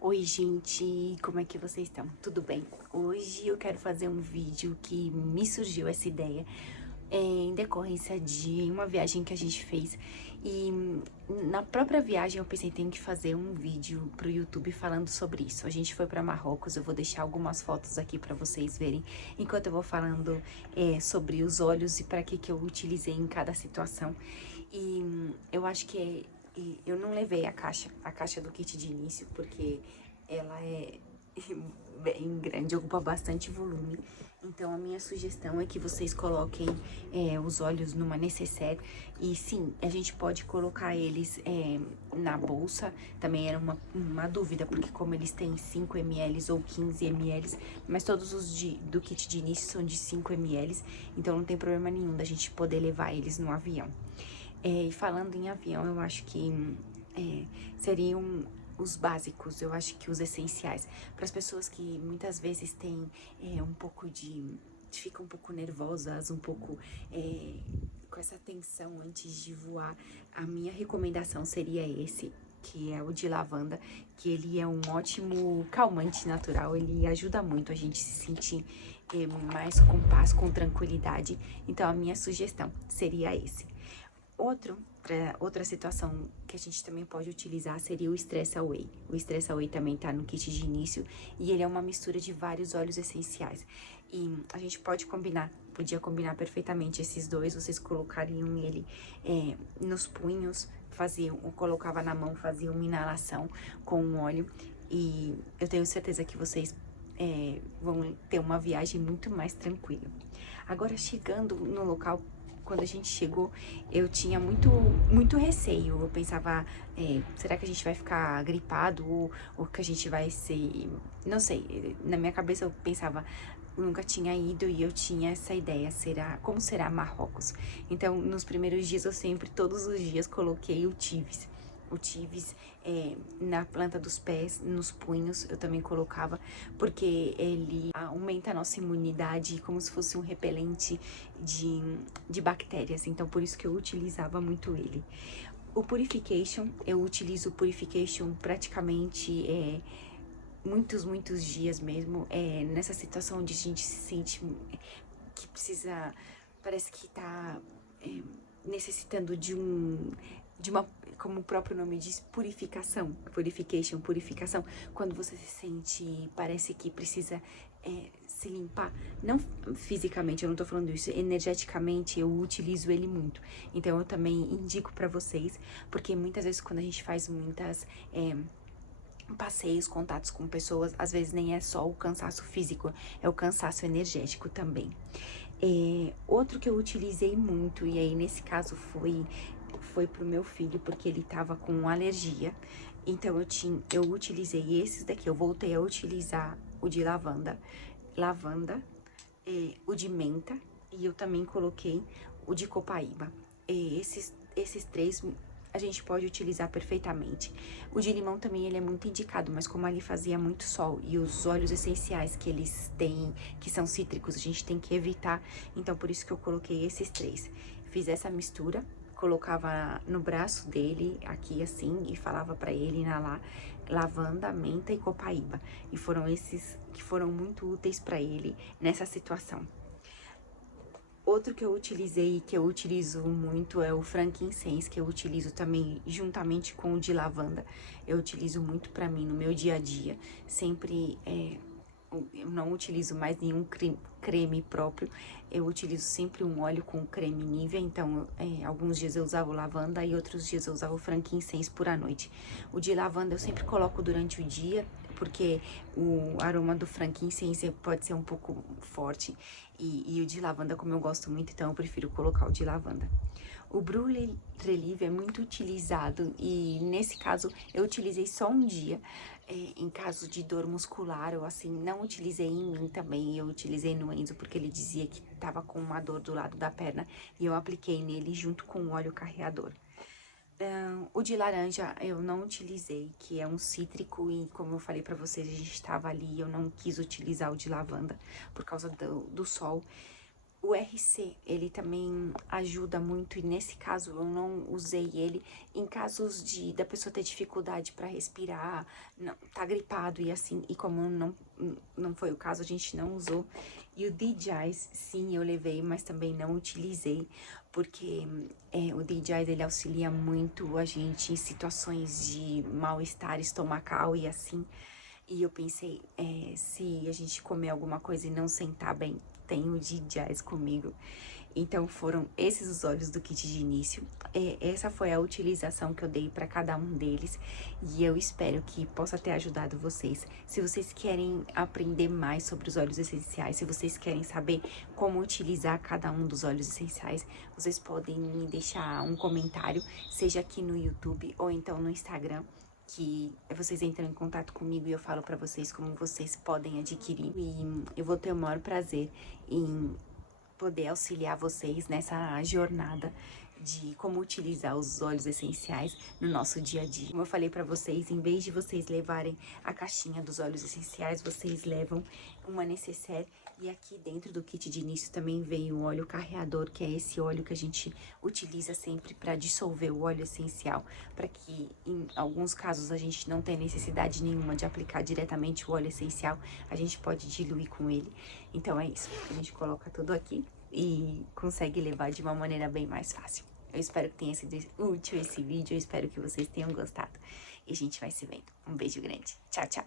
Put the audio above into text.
Oi, gente, como é que vocês estão? Tudo bem? Hoje eu quero fazer um vídeo que me surgiu essa ideia em decorrência de uma viagem que a gente fez e na própria viagem eu pensei, tenho que fazer um vídeo pro YouTube falando sobre isso. A gente foi para Marrocos, eu vou deixar algumas fotos aqui para vocês verem enquanto eu vou falando sobre os olhos e para que eu utilizei em cada situação. E eu acho que eu não levei a caixa do kit de início, porque ela é bem grande, ocupa bastante volume. Então, a minha sugestão é que vocês coloquem os olhos numa necessaire. E sim, a gente pode colocar eles na bolsa. Também era uma dúvida, porque como eles têm 5 ml ou 15 ml, mas todos os do kit de início são de 5 ml, então não tem problema nenhum da gente poder levar eles no avião. E falando em avião, eu acho que seriam os básicos, eu acho que os essenciais. Para as pessoas que muitas vezes têm um pouco ficam um pouco nervosas, um pouco com essa tensão antes de voar, a minha recomendação seria esse, que é o de lavanda, que ele é um ótimo calmante natural, ele ajuda muito a gente se sentir mais com paz, com tranquilidade. Então, a minha sugestão seria esse. Outra situação que a gente também pode utilizar seria o Stress Away. O Stress Away também tá no kit de início e ele é uma mistura de vários óleos essenciais. E a gente podia combinar perfeitamente esses dois, vocês colocariam ele nos punhos, colocava na mão, fazia uma inalação com o óleo e eu tenho certeza que vocês vão ter uma viagem muito mais tranquila. Agora, chegando no local, quando a gente chegou, eu tinha muito receio. Eu pensava, será que a gente vai ficar gripado ou que a gente vai ser... Não sei, na minha cabeça eu pensava, nunca tinha ido e eu tinha essa ideia, como será Marrocos? Então, nos primeiros dias eu sempre, todos os dias, coloquei o Tives na planta dos pés, nos punhos, eu também colocava, porque ele aumenta a nossa imunidade como se fosse um repelente de bactérias, então por isso que eu utilizava muito ele. O Purification, eu utilizo o Purification praticamente muitos dias mesmo, nessa situação onde a gente se sente que precisa, parece que tá necessitando de uma, como o próprio nome diz, purificação, purificação, quando você se sente, parece que precisa se limpar, não fisicamente, eu não tô falando isso, energeticamente eu utilizo ele muito, então eu também indico pra vocês, porque muitas vezes quando a gente faz muitas passeios, contatos com pessoas, às vezes nem é só o cansaço físico, é o cansaço energético também. Outro que eu utilizei muito, e aí nesse caso foi pro meu filho, porque ele tava com alergia, então eu utilizei esses daqui, eu voltei a utilizar o de lavanda, o de menta, e eu também coloquei o de copaíba. Esses três a gente pode utilizar perfeitamente. O de limão também ele é muito indicado, mas como ali fazia muito sol e os óleos essenciais que eles têm, que são cítricos, a gente tem que evitar, então por isso que eu coloquei esses três. Fiz essa mistura, colocava no braço dele, aqui assim, e falava pra ele inalar lavanda, menta e copaíba. E foram esses que foram muito úteis pra ele nessa situação. Outro que eu utilizei e que eu utilizo muito é o frankincense, que eu utilizo também juntamente com o de lavanda. Eu utilizo muito pra mim no meu dia a dia. Sempre eu não utilizo mais nenhum creme próprio, eu utilizo sempre um óleo com creme Nivea, então alguns dias eu usava o lavanda e outros dias eu usava o frankincense por a noite. O de lavanda eu sempre coloco durante o dia, porque o aroma do frankincense pode ser um pouco forte, e o de lavanda, como eu gosto muito, então eu prefiro colocar o de lavanda. O Brûlé Relieve é muito utilizado e nesse caso eu utilizei só um dia, em caso de dor muscular ou assim, não utilizei em mim também, eu utilizei no Enzo porque ele dizia que tava com uma dor do lado da perna e eu apliquei nele junto com o óleo carreador. O de laranja eu não utilizei, que é um cítrico e como eu falei pra vocês, a gente tava ali, eu não quis utilizar o de lavanda por causa do sol. O RC, ele também ajuda muito, e nesse caso eu não usei ele. Em casos da pessoa ter dificuldade para respirar, não, tá gripado e assim, e como não foi o caso, a gente não usou. E o DJI, sim, eu levei, mas também não utilizei, porque o DJI, ele auxilia muito a gente em situações de mal-estar estomacal e assim. E eu pensei, se a gente comer alguma coisa e não sentar bem, tem o DJI comigo. Então foram esses os olhos do kit de início. Essa foi a utilização que eu dei para cada um deles e eu espero que possa ter ajudado vocês. Se vocês querem aprender mais sobre os óleos essenciais, se vocês querem saber como utilizar cada um dos óleos essenciais, vocês podem me deixar um comentário, seja aqui no YouTube ou então no Instagram, que vocês entram em contato comigo e eu falo pra vocês como vocês podem adquirir. E eu vou ter o maior prazer em poder auxiliar vocês nessa jornada de como utilizar os óleos essenciais no nosso dia a dia. Como eu falei pra vocês, em vez de vocês levarem a caixinha dos óleos essenciais, vocês levam uma necessaire. E aqui dentro do kit de início também vem o óleo carreador, que é esse óleo que a gente utiliza sempre para dissolver o óleo essencial, para que em alguns casos a gente não tenha necessidade nenhuma de aplicar diretamente o óleo essencial, a gente pode diluir com ele. Então é isso, a gente coloca tudo aqui e consegue levar de uma maneira bem mais fácil. Eu espero que tenha sido útil esse vídeo, eu espero que vocês tenham gostado. E a gente vai se vendo. Um beijo grande. Tchau, tchau.